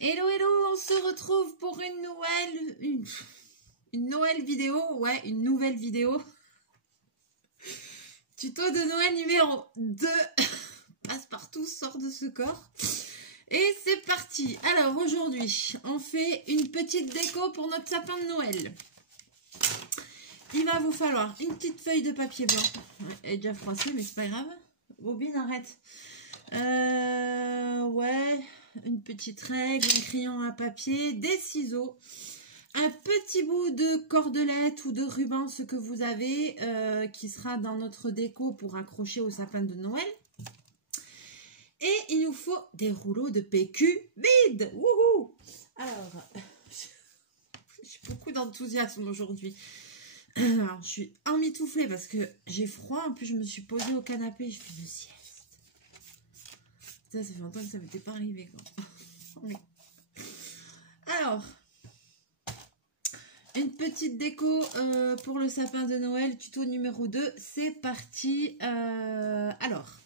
Hello, hello, on se retrouve pour une Noël vidéo. Ouais, une nouvelle vidéo. Tuto de Noël numéro 2. Passe-partout, sort de ce corps. Et c'est parti. Alors aujourd'hui, on fait une petite déco pour notre sapin de Noël. Il va vous falloir une petite feuille de papier blanc. Elle est déjà froissée, mais c'est pas grave. Bobine, arrête. Ouais, une petite règle, un crayon à papier, des ciseaux, un petit bout de cordelette ou de ruban, ce que vous avez, qui sera dans notre déco pour accrocher au sapin de Noël. Et il nous faut des rouleaux de PQ vides. Wouhou! Alors, j'ai beaucoup d'enthousiasme aujourd'hui. Alors, je suis emmitouflée parce que j'ai froid. En plus, je me suis posée au canapé. Je fais une sieste. Ça fait longtemps que ça m'était pas arrivé. Quoi. Alors, une petite déco pour le sapin de Noël, tuto numéro 2. C'est parti. Alors,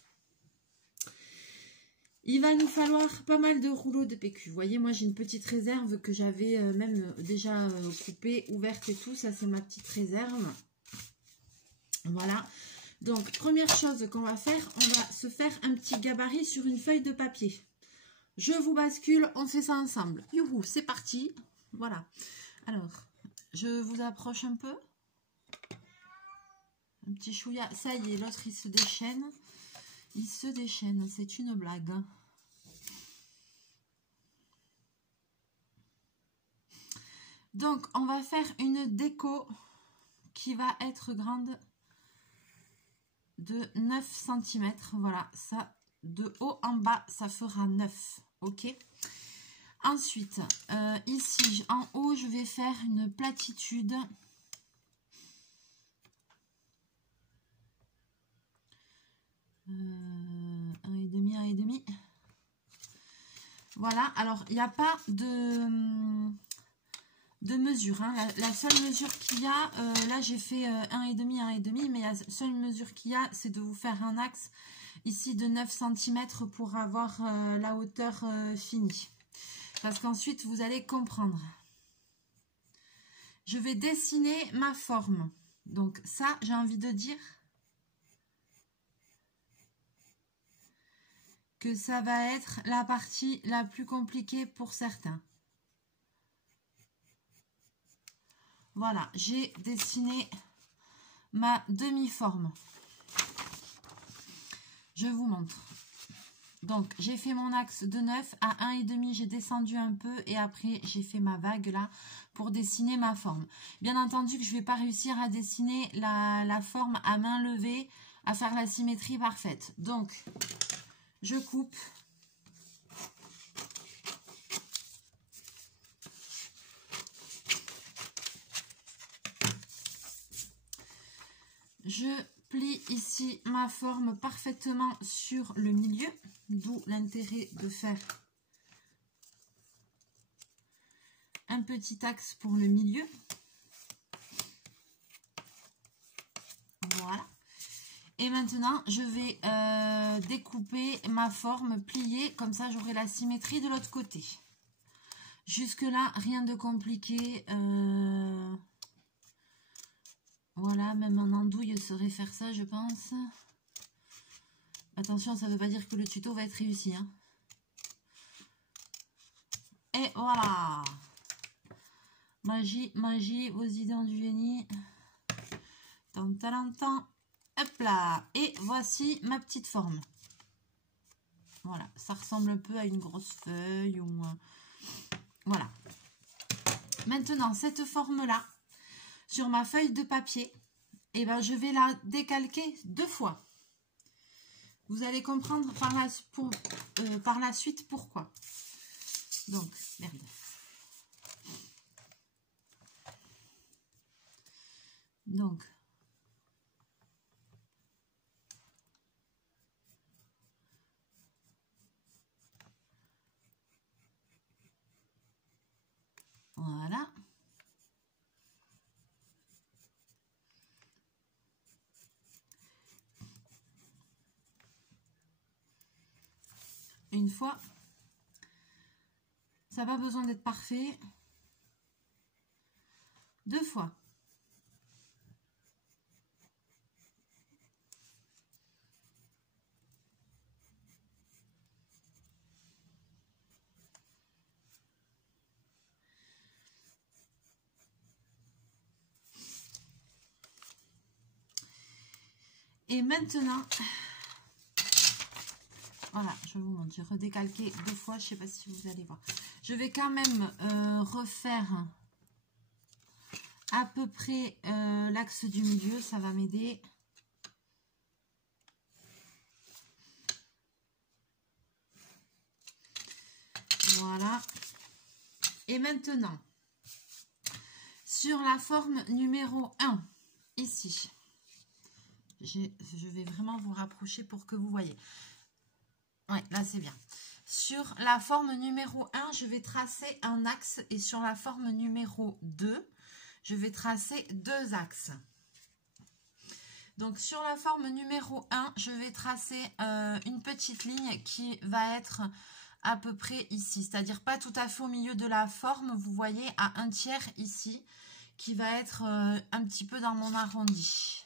il va nous falloir pas mal de rouleaux de PQ. Vous voyez, moi j'ai une petite réserve que j'avais même déjà coupée, ouverte et tout. Ça, c'est ma petite réserve. Voilà. Donc, première chose qu'on va faire, on va se faire un petit gabarit sur une feuille de papier. Je vous bascule, on fait ça ensemble. Youhou, c'est parti. Voilà. Alors, je vous approche un peu. Un petit chouïa. Ça y est, l'autre, il se déchaîne. Il se déchaîne, c'est une blague. Donc, on va faire une déco qui va être grande de 9 cm. Voilà, ça, de haut en bas, ça fera 9. Ok. Ensuite, ici, en haut, je vais faire une platitude. Un et demi. Voilà, alors, il n'y a pas de mesure. Hein. La seule mesure qu'il y a, là j'ai fait 1,5, mais la seule mesure qu'il y a, c'est de vous faire un axe ici de 9 cm pour avoir la hauteur finie. Parce qu'ensuite, vous allez comprendre. Je vais dessiner ma forme. Donc ça, j'ai envie de dire que ça va être la partie la plus compliquée pour certains. Voilà, j'ai dessiné ma demi-forme. Je vous montre. Donc, j'ai fait mon axe de 9 à 1,5, j'ai descendu un peu et après, j'ai fait ma vague là pour dessiner ma forme. Bien entendu que je ne vais pas réussir à dessiner la forme à main levée, à faire la symétrie parfaite. Donc, je coupe. Je plie ici ma forme parfaitement sur le milieu, d'où l'intérêt de faire un petit axe pour le milieu. Voilà. Et maintenant, je vais découper ma forme pliée, comme ça j'aurai la symétrie de l'autre côté. Jusque-là, rien de compliqué. Voilà, même un andouille saurait faire ça, je pense. Attention, ça ne veut pas dire que le tuto va être réussi. Hein. Et voilà. Magie, magie, vos idées ont du génie. Tant, tant, tant. Hop là. Et voici ma petite forme. Voilà, ça ressemble un peu à une grosse feuille. Ou voilà. Maintenant, cette forme-là, sur ma feuille de papier, eh ben, je vais la décalquer 2 fois. Vous allez comprendre par la suite pourquoi. Donc, merde. Donc, voilà. Une fois, ça n'a pas besoin d'être parfait. 2 fois. Et maintenant, voilà, je vous montre, j'ai redécalqué 2 fois, je ne sais pas si vous allez voir. Je vais quand même refaire à peu près l'axe du milieu, ça va m'aider. Voilà. Et maintenant, sur la forme numéro 1, ici, je vais vraiment vous rapprocher pour que vous voyez. Ouais, là c'est bien. Sur la forme numéro 1, je vais tracer un axe et sur la forme numéro 2, je vais tracer 2 axes. Donc sur la forme numéro 1, je vais tracer une petite ligne qui va être à peu près ici, c'est-à-dire pas tout à fait au milieu de la forme, vous voyez, à 1/3 ici, qui va être un petit peu dans mon arrondi.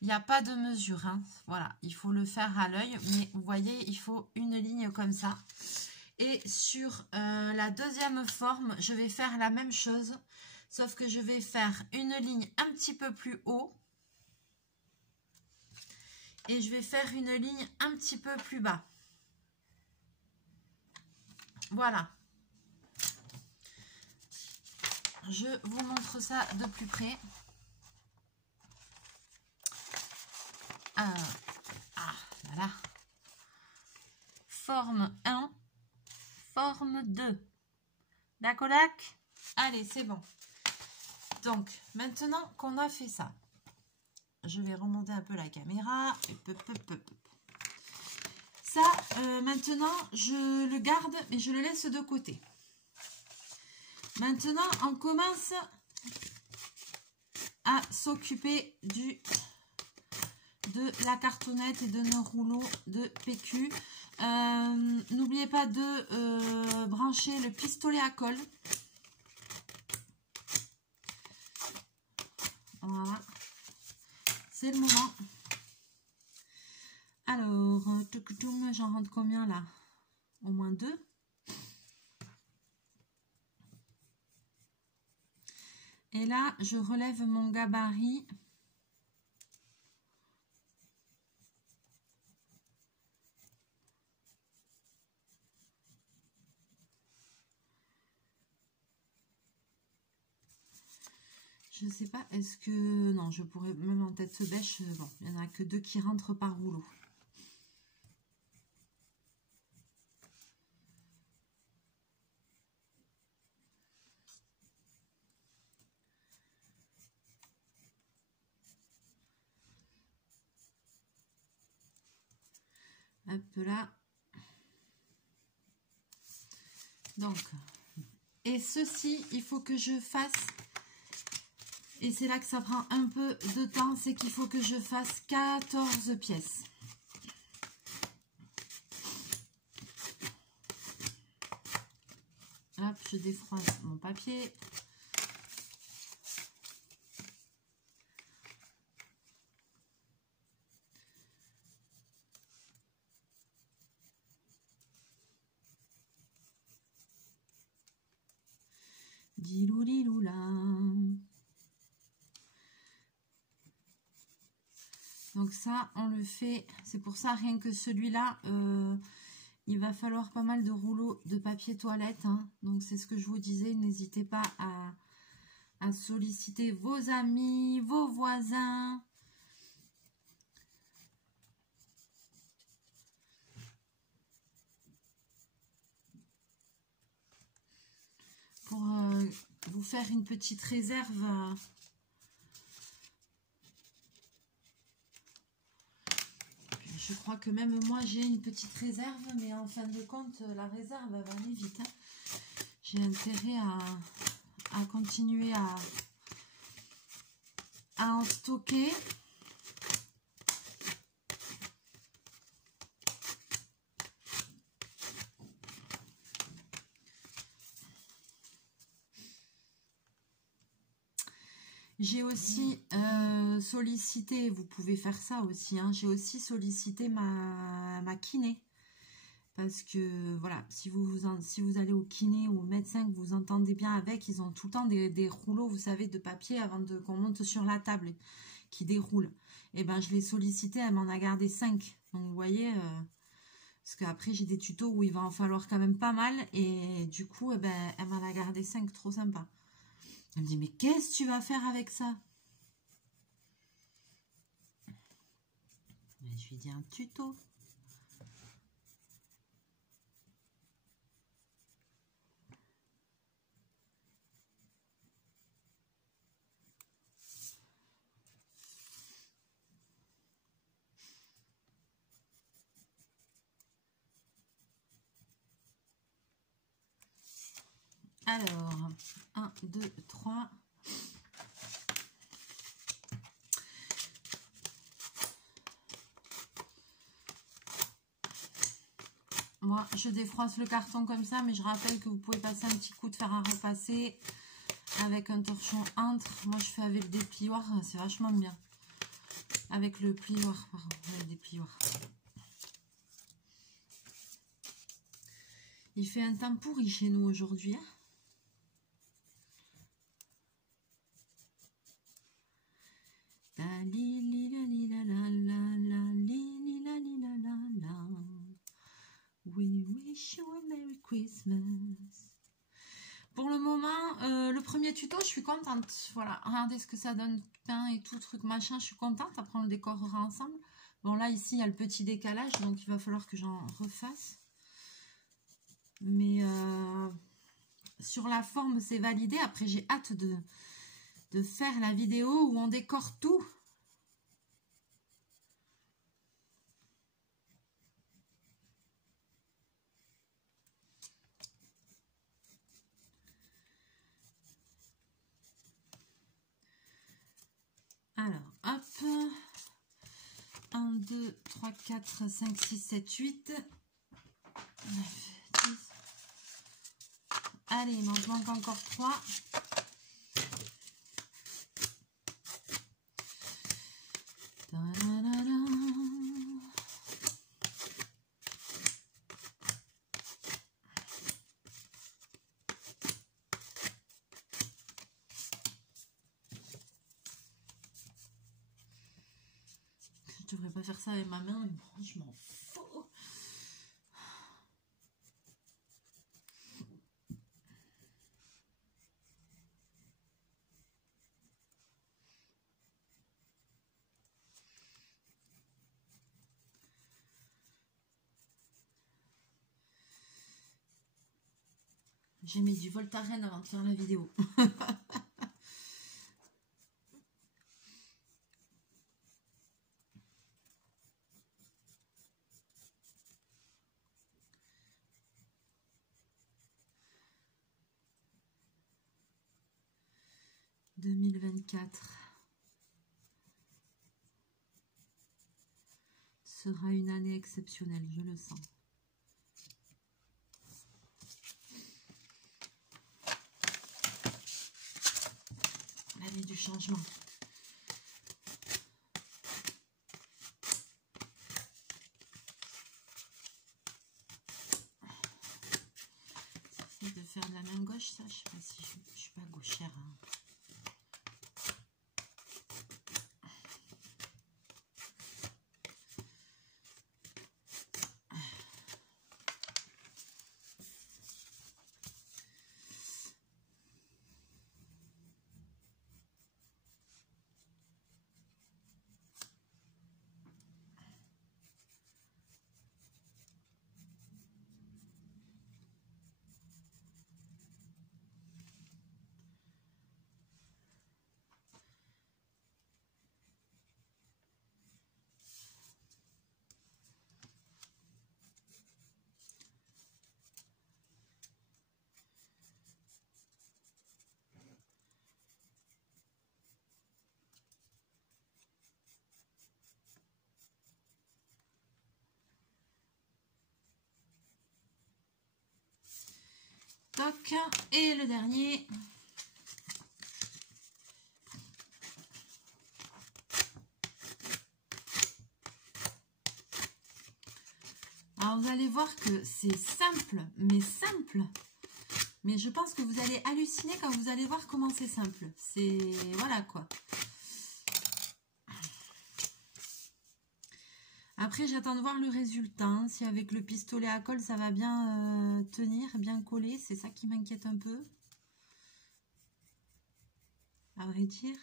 Il n'y a pas de mesure, hein. Voilà, il faut le faire à l'œil, mais vous voyez, il faut une ligne comme ça. Et sur la deuxième forme, je vais faire la même chose, sauf que je vais faire une ligne un petit peu plus haut. Et je vais faire une ligne un petit peu plus bas. Voilà. Je vous montre ça de plus près. Voilà. Forme 1, forme 2. D'accord? Allez, c'est bon. Donc, maintenant qu'on a fait ça, je vais remonter un peu la caméra. Ça, maintenant, je le garde, mais je le laisse de côté. Maintenant, on commence à s'occuper de la cartonnette et de nos rouleaux de PQ. N'oubliez pas de brancher le pistolet à colle. Voilà. C'est le moment. Alors, j'en rentre combien là? Au moins 2. Et là, je relève mon gabarit. Je ne sais pas, est-ce que... Non, je pourrais même en tête bêche. Bon, il n'y en a que 2 qui rentrent par rouleau. Hop là. Donc, et ceci, il faut que je fasse... Et c'est là que ça prend un peu de temps, c'est qu'il faut que je fasse 14 pièces. Hop, je défroisse mon papier. Dilouliloula. Donc ça, on le fait, c'est pour ça, rien que celui-là, il va falloir pas mal de rouleaux de papier toilette. Hein. Donc c'est ce que je vous disais, n'hésitez pas à solliciter vos amis, vos voisins. Pour vous faire une petite réserve. Je crois que même moi j'ai une petite réserve, mais en fin de compte, la réserve va aller vite. Hein. J'ai intérêt à continuer à en stocker. J'ai aussi sollicité, vous pouvez faire ça aussi, hein, j'ai aussi sollicité ma kiné. Parce que voilà, si vous allez au kiné ou au médecin, que vous entendez bien avec, ils ont tout le temps des rouleaux, vous savez, de papier avant qu'on monte sur la table qui déroulent. Et ben je l'ai sollicité, elle m'en a gardé 5. Donc vous voyez, parce qu'après j'ai des tutos où il va en falloir quand même pas mal. Et du coup, eh ben, elle m'en a gardé 5, trop sympa. Elle me dit, mais qu'est-ce que tu vas faire avec ça? Ben, je lui dis un tuto. Alors, 1, 2, 3. Moi, je défroisse le carton comme ça, mais je rappelle que vous pouvez passer un petit coup de fer à repasser avec un torchon entre. Moi, je fais avec le déplioir, c'est vachement bien. Avec le plioir, pardon, avec des plioirs. Il fait un temps pourri chez nous aujourd'hui. Hein. We wish you a Merry Christmas. Pour le moment, le premier tuto, je suis contente. Voilà, regardez ce que ça donne, pain et tout, truc machin, je suis contente. Après, on le décorera ensemble. Bon, là, ici, il y a le petit décalage, donc il va falloir que j'en refasse. Mais sur la forme, c'est validé. Après, j'ai hâte de faire la vidéo où on décore tout. Alors, hop. 1, 2, 3, 4, 5, 6, 7, 8. 9, 10. Allez, il m'en manque encore 3. Je devrais pas faire ça avec ma main, mais bon, je m'en fous. J'ai mis du Voltaren avant de faire la vidéo. 2024 sera une année exceptionnelle, je le sens. L'année du changement. J'essaie de faire de la main gauche, ça, je sais pas si je suis pas gauchère. Hein. Toc. Et le dernier. Alors, vous allez voir que c'est simple, mais simple. Mais je pense que vous allez halluciner quand vous allez voir comment c'est simple. C'est... Voilà, quoi. Après, j'attends de voir le résultat. Hein. Si avec le pistolet à colle, ça va bien tenir, bien coller. C'est ça qui m'inquiète un peu. À vrai dire.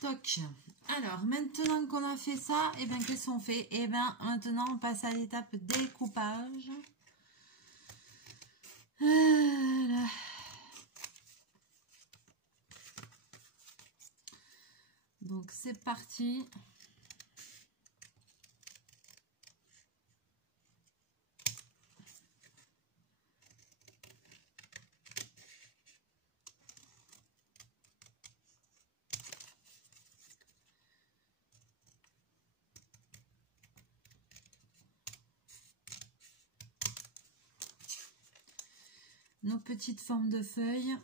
Toc. Alors, maintenant qu'on a fait ça, et bien qu'est-ce qu'on fait? Et bien maintenant, on passe à l'étape découpage. Voilà. Donc, c'est parti. Nos petites formes de feuilles.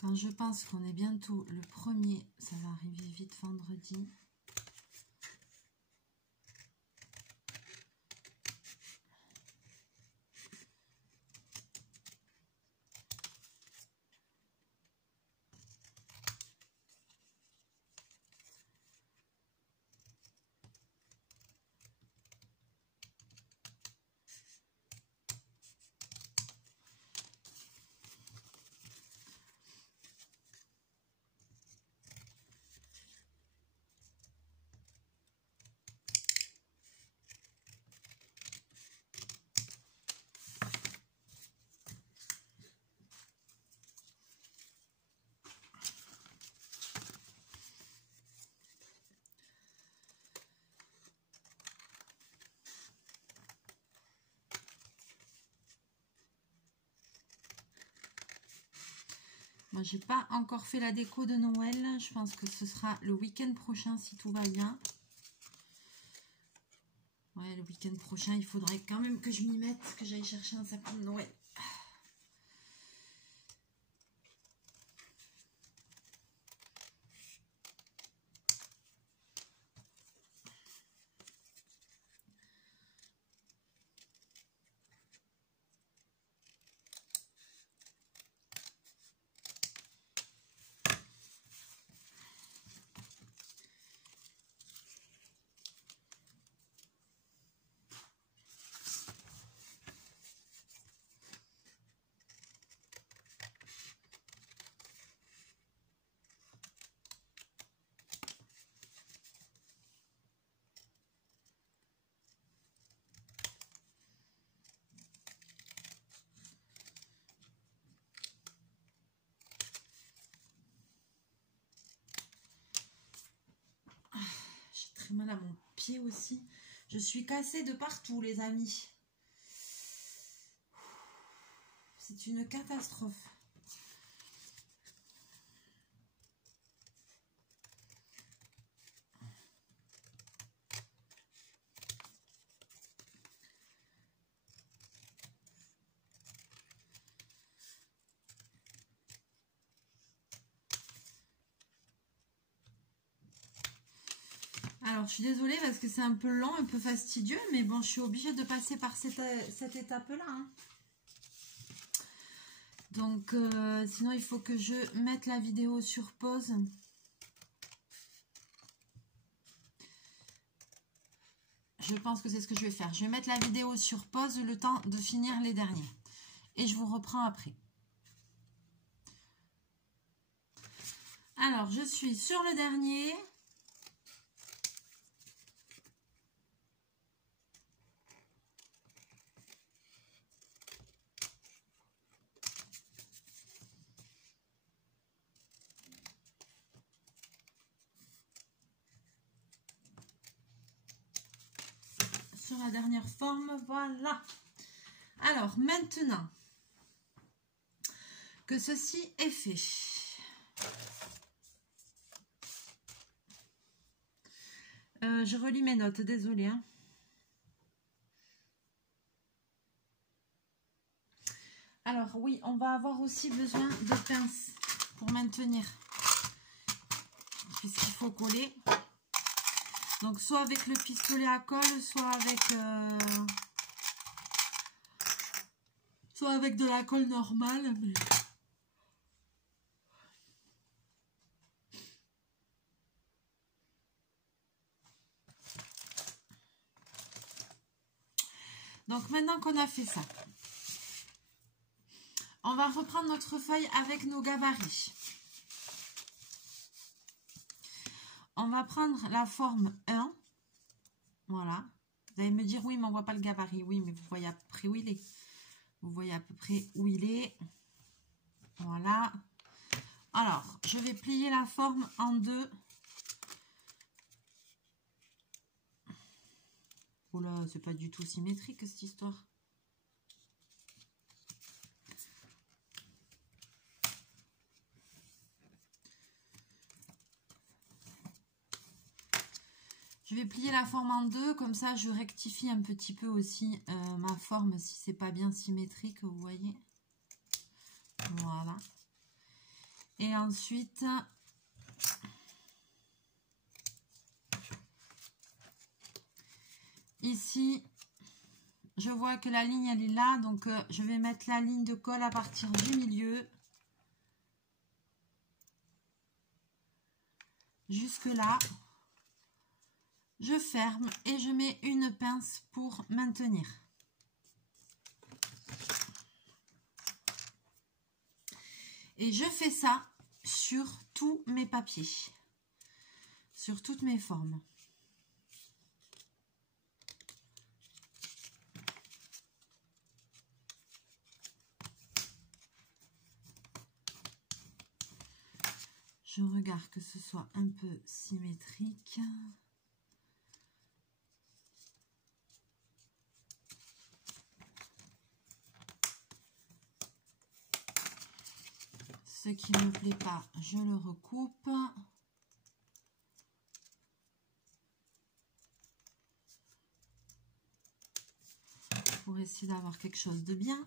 Quand je pense qu'on est bientôt le 1er, ça va arriver vite vendredi. Moi, j'ai pas encore fait la déco de Noël. Je pense que ce sera le week-end prochain si tout va bien. Ouais, le week-end prochain, il faudrait quand même que je m'y mette, que j'aille chercher un sapin de Noël. Mal à mon pied aussi. Je suis cassée de partout, les amis. C'est une catastrophe. Alors, je suis désolée parce que c'est un peu lent, un peu fastidieux, mais bon, je suis obligée de passer par cette étape-là. Hein. Donc, sinon, il faut que je mette la vidéo sur pause. Je pense que c'est ce que je vais faire. Je vais mettre la vidéo sur pause le temps de finir les derniers. Et je vous reprends après. Alors, je suis sur le dernier. Sur la dernière forme, voilà. Alors, maintenant que ceci est fait, je relis mes notes, désolée. Hein. Alors oui, on va avoir aussi besoin de pinces pour maintenir, puisqu'il faut coller. Donc soit avec le pistolet à colle, soit avec de la colle normale. Mais... Donc maintenant qu'on a fait ça, on va reprendre notre feuille avec nos gabarits. On va prendre la forme 1. Voilà. Vous allez me dire, oui, mais on voit pas le gabarit. Oui, mais vous voyez à peu près où il est. Vous voyez à peu près où il est. Voilà. Alors, je vais plier la forme en deux. Oh là, c'est pas du tout symétrique cette histoire. Je vais plier la forme en deux, comme ça je rectifie un petit peu aussi ma forme si c'est pas bien symétrique, vous voyez. Voilà. Et ensuite, ici, je vois que la ligne elle est là, donc je vais mettre la ligne de colle à partir du milieu. Jusque là. Je ferme et je mets une pince pour maintenir. Et je fais ça sur tous mes papiers, sur toutes mes formes. Je regarde que ce soit un peu symétrique. Ce qui ne me plaît pas, je le recoupe. Pour essayer d'avoir quelque chose de bien.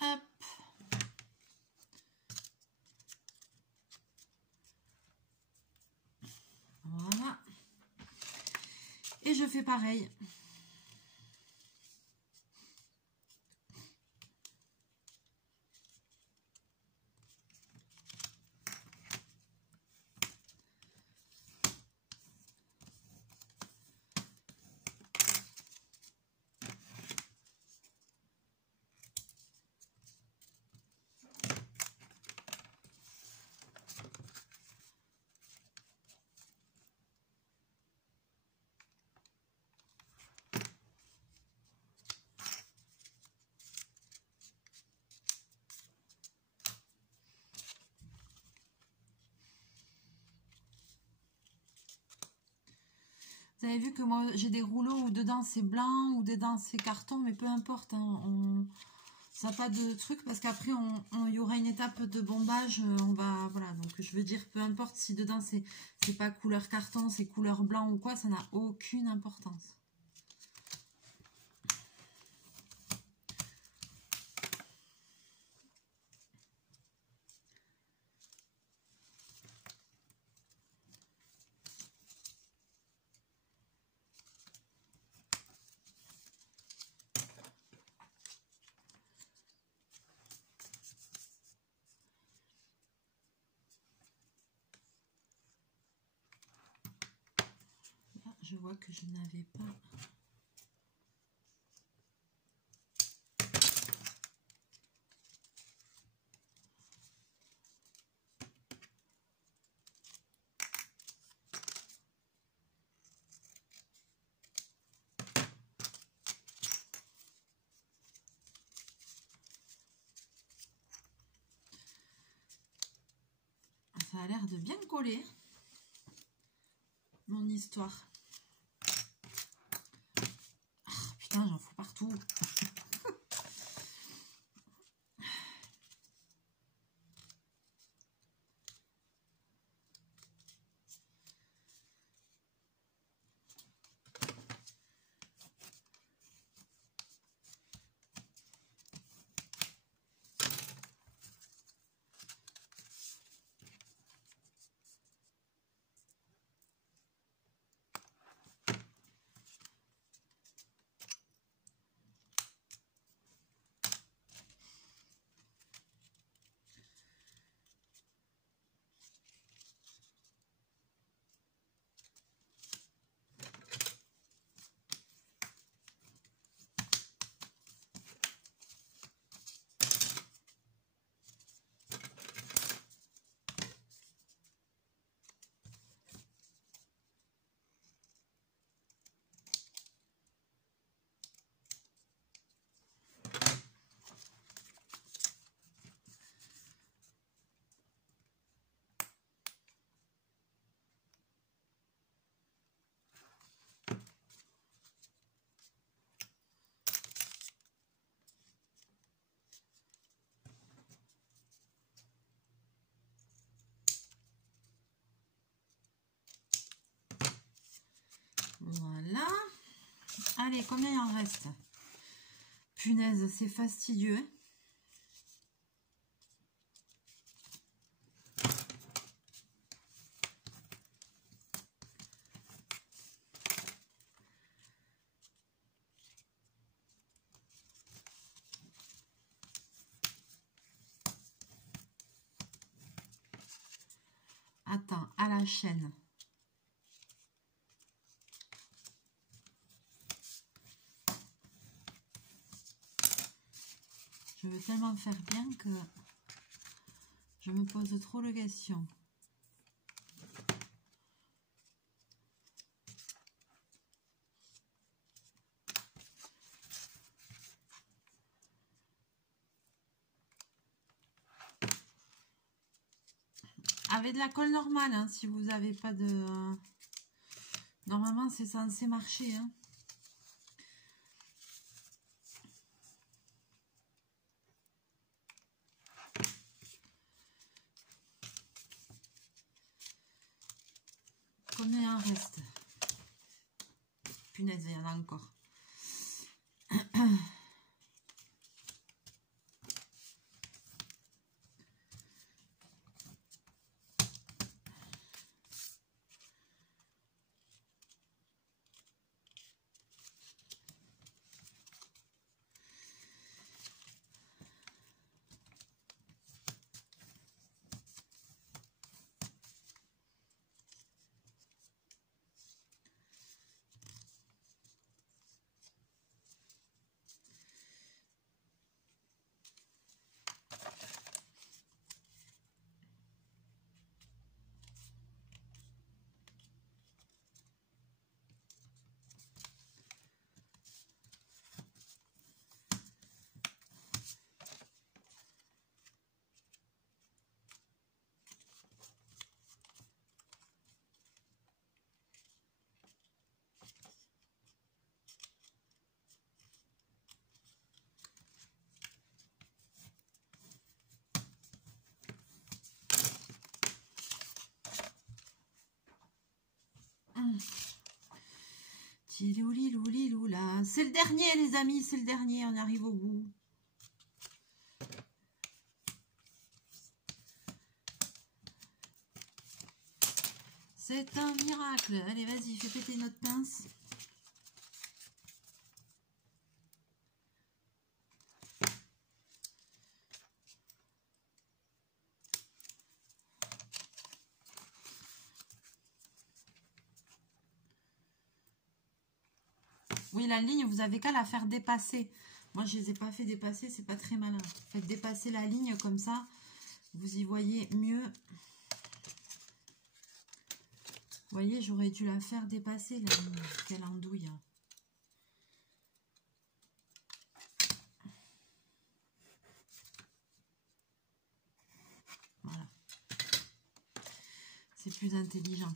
Hop. Voilà. Et je fais pareil. Vous avez vu que moi j'ai des rouleaux où dedans c'est blanc ou dedans c'est carton, mais peu importe, hein, ça n'a pas de truc parce qu'après il y aura une étape de bombage, on va, voilà, donc je veux dire peu importe si dedans c'est pas couleur carton, c'est couleur blanc ou quoi, ça n'a aucune importance. Je vois que je n'avais pas... Ça a l'air de bien coller, mon histoire. Oh, putain, j'en fous partout. Voilà. Allez, combien il en reste? Punaise, c'est fastidieux. Attends, à la chaîne. Je veux tellement faire bien que je me pose trop de questions. Avec de la colle normale, hein, si vous n'avez pas de... Normalement, c'est censé marcher. Hein. Combien il en reste? Punaise, il y en a encore. Tiloulilou-lilou-là. C'est le dernier, les amis, c'est le dernier. On arrive au bout. C'est un miracle. Allez, vas-y, fais péter notre pince. Oui, la ligne, vous avez qu'à la faire dépasser. Moi, je les ai pas fait dépasser, c'est pas très malin. Faites dépasser la ligne comme ça, vous y voyez mieux. Vous voyez, j'aurais dû la faire dépasser, la ligne. Quelle andouille. Hein. Voilà. C'est plus intelligent.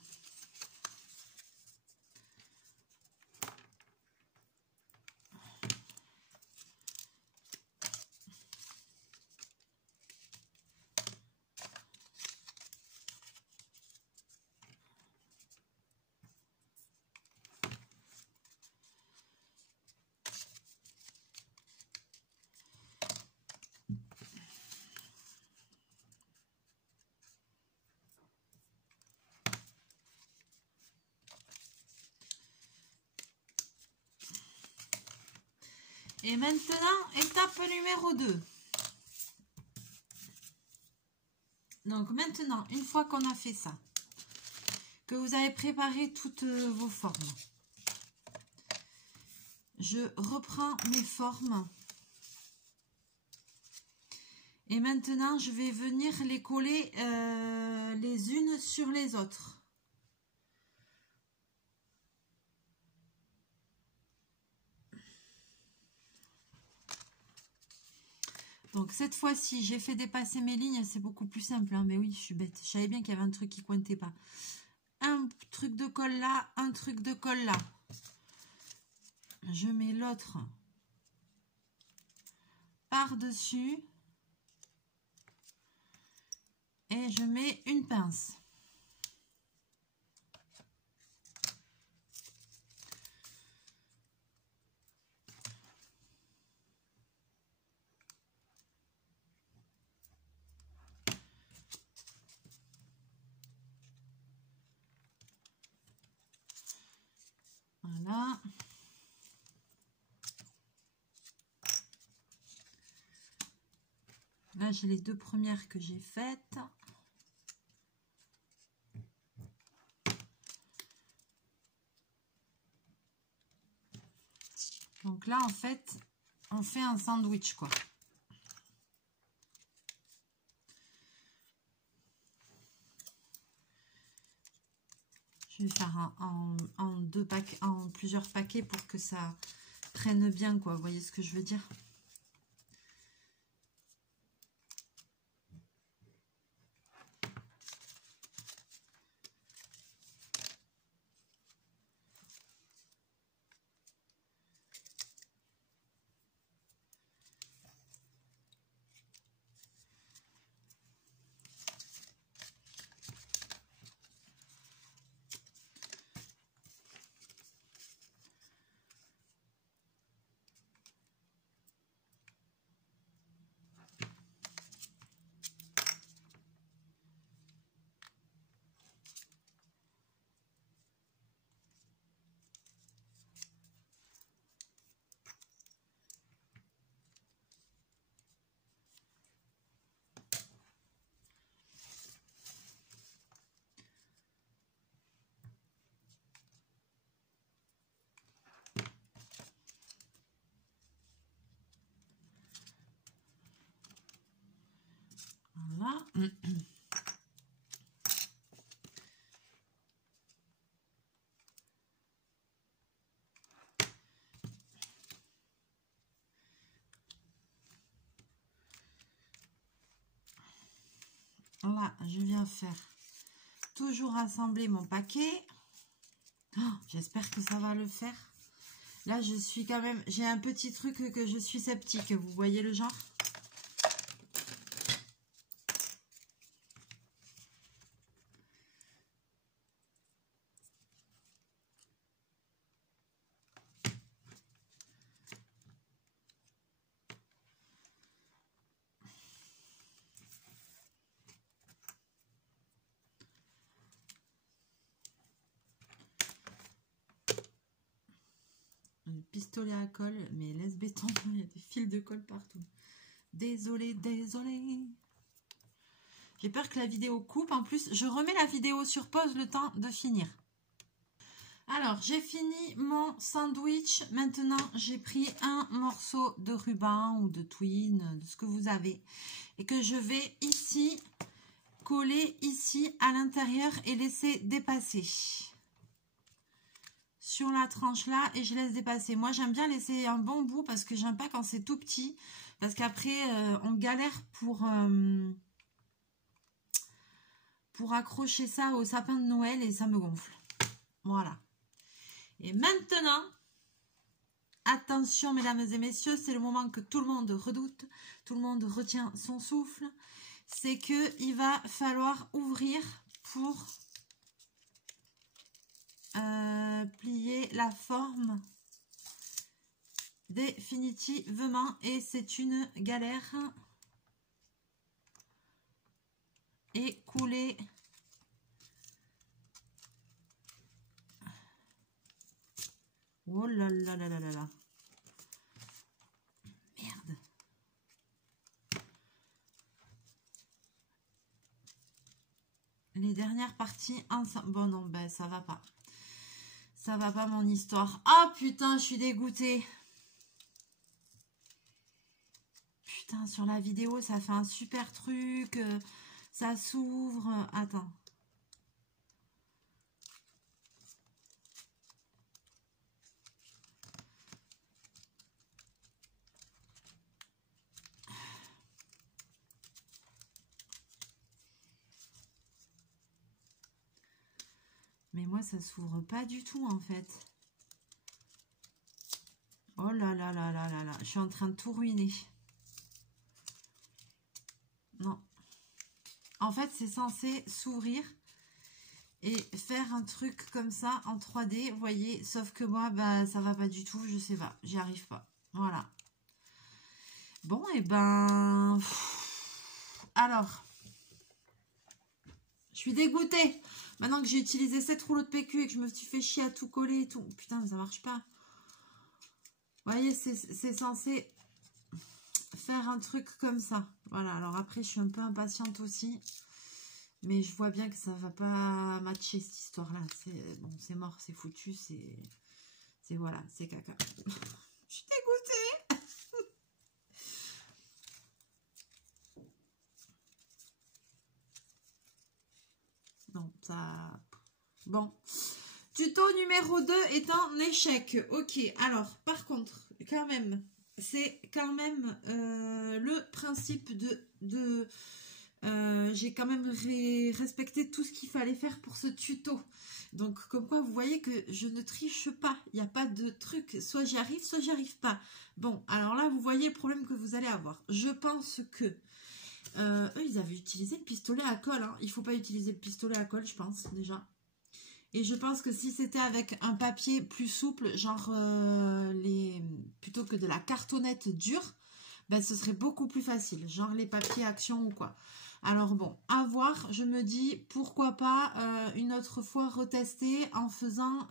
Et maintenant, étape numéro 2. Donc maintenant, une fois qu'on a fait ça, que vous avez préparé toutes vos formes, je reprends mes formes. Et maintenant, je vais venir les coller les unes sur les autres. Donc cette fois-ci, j'ai fait dépasser mes lignes, c'est beaucoup plus simple. Hein, mais oui, je suis bête. Je savais bien qu'il y avait un truc qui ne cointait pas. Un truc de colle là, un truc de colle là. Je mets l'autre par-dessus. Et je mets une pince. Voilà. Là, j'ai les deux premières que j'ai faites. Donc là, en fait, on fait un sandwich, quoi. Je vais faire en plusieurs paquets pour que ça prenne bien, quoi. Vous voyez ce que je veux dire? Voilà. Là, je viens faire toujours assembler mon paquet. Oh, j'espère que ça va le faire. Là, je suis quand même... J'ai un petit truc que je suis sceptique. Vous voyez le genre? Le pistolet à colle, mais laisse béton, il y a des fils de colle partout. Désolée, désolée. J'ai peur que la vidéo coupe. En plus, je remets la vidéo sur pause le temps de finir. Alors, j'ai fini mon sandwich. Maintenant, j'ai pris un morceau de ruban ou de twine, de ce que vous avez. Et que je vais ici coller ici à l'intérieur et laisser dépasser. Sur la tranche là et je laisse dépasser. Moi, j'aime bien laisser un bon bout parce que j'aime pas quand c'est tout petit. Parce qu'après, on galère pour accrocher ça au sapin de Noël et ça me gonfle. Voilà. Et maintenant, attention mesdames et messieurs, c'est le moment que tout le monde redoute, tout le monde retient son souffle. C'est qu'il va falloir ouvrir pour plier la forme définitivement. Et c'est une galère. Et couler. Oh là là là là là là. Merde. Les dernières parties ensemble. Bon non, ben ça va pas. Ça va pas mon histoire. Ah putain, je suis dégoûtée. Putain, sur la vidéo, ça fait un super truc. Ça s'ouvre. Attends. Mais moi, ça s'ouvre pas du tout, en fait. Oh là là là là là là. Je suis en train de tout ruiner. Non. En fait, c'est censé s'ouvrir et faire un truc comme ça en 3D, vous voyez. Sauf que moi, bah, ça va pas du tout. Je sais pas. J'y arrive pas. Voilà. Bon, et ben... Alors... Je suis dégoûtée. Maintenant que j'ai utilisé 7 rouleaux de PQ et que je me suis fait chier à tout coller et tout. Putain, ça marche pas. Vous voyez, c'est censé faire un truc comme ça. Voilà, alors après, je suis un peu impatiente aussi. Mais je vois bien que ça va pas matcher cette histoire-là. Bon, c'est mort, c'est foutu, c'est voilà, c'est caca. Je suis dégoûtée. Non, ça... Bon. Tuto numéro 2 est un échec. Ok, alors, par contre, quand même, c'est quand même le principe de j'ai quand même respecté tout ce qu'il fallait faire pour ce tuto. Donc, comme quoi, vous voyez que je ne triche pas. Il n'y a pas de truc. Soit j'y arrive, soit j'y arrive pas. Bon, alors là, vous voyez le problème que vous allez avoir. Je pense que eux, ils avaient utilisé le pistolet à colle. Hein. Il ne faut pas utiliser le pistolet à colle, je pense, déjà. Et je pense que si c'était avec un papier plus souple, genre plutôt que de la cartonnette dure, ben, ce serait beaucoup plus facile. Genre les papiers Action ou quoi. Alors bon, à voir, je me dis pourquoi pas une autre fois retester en faisant...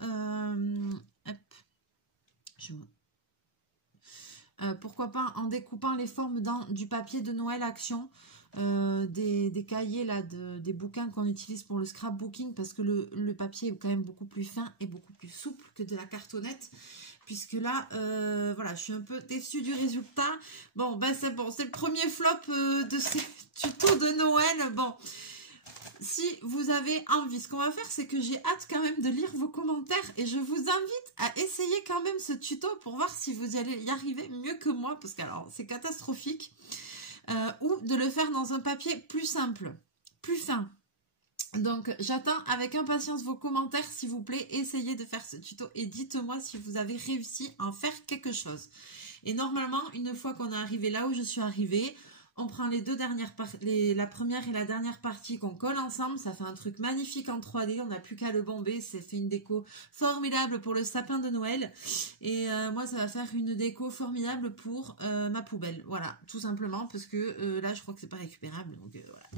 pourquoi pas en découpant les formes dans du papier de Noël Action, des cahiers là, des bouquins qu'on utilise pour le scrapbooking, parce que le papier est quand même beaucoup plus fin et beaucoup plus souple que de la cartonnette. Puisque là, voilà, je suis un peu déçue du résultat. Bon, ben c'est bon, c'est le premier flop de ces tutos de Noël. Bon, si vous avez envie, ce qu'on va faire, c'est que j'ai hâte quand même de lire vos commentaires. Et je vous invite à essayer quand même ce tuto pour voir si vous allez y arriver mieux que moi. Parce que alors, c'est catastrophique. Ou de le faire dans un papier plus simple, plus fin. Donc, j'attends avec impatience vos commentaires, s'il vous plaît. Essayez de faire ce tuto et dites-moi si vous avez réussi à en faire quelque chose. Et normalement, une fois qu'on est arrivé là où je suis arrivée, on prend les deux dernières la première et la dernière partie qu'on colle ensemble. Ça fait un truc magnifique en 3D. On n'a plus qu'à le bomber. Ça fait une déco formidable pour le sapin de Noël. Et moi, ça va faire une déco formidable pour ma poubelle. Voilà, tout simplement. Parce que là, je crois que c'est pas récupérable. Donc voilà.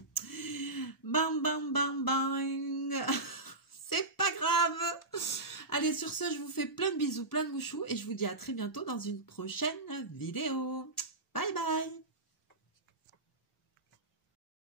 Bam, bam, bam, bang. C'est pas grave. Allez, sur ce, je vous fais plein de bisous, plein de mouchous. Et je vous dis à très bientôt dans une prochaine vidéo. Bye bye.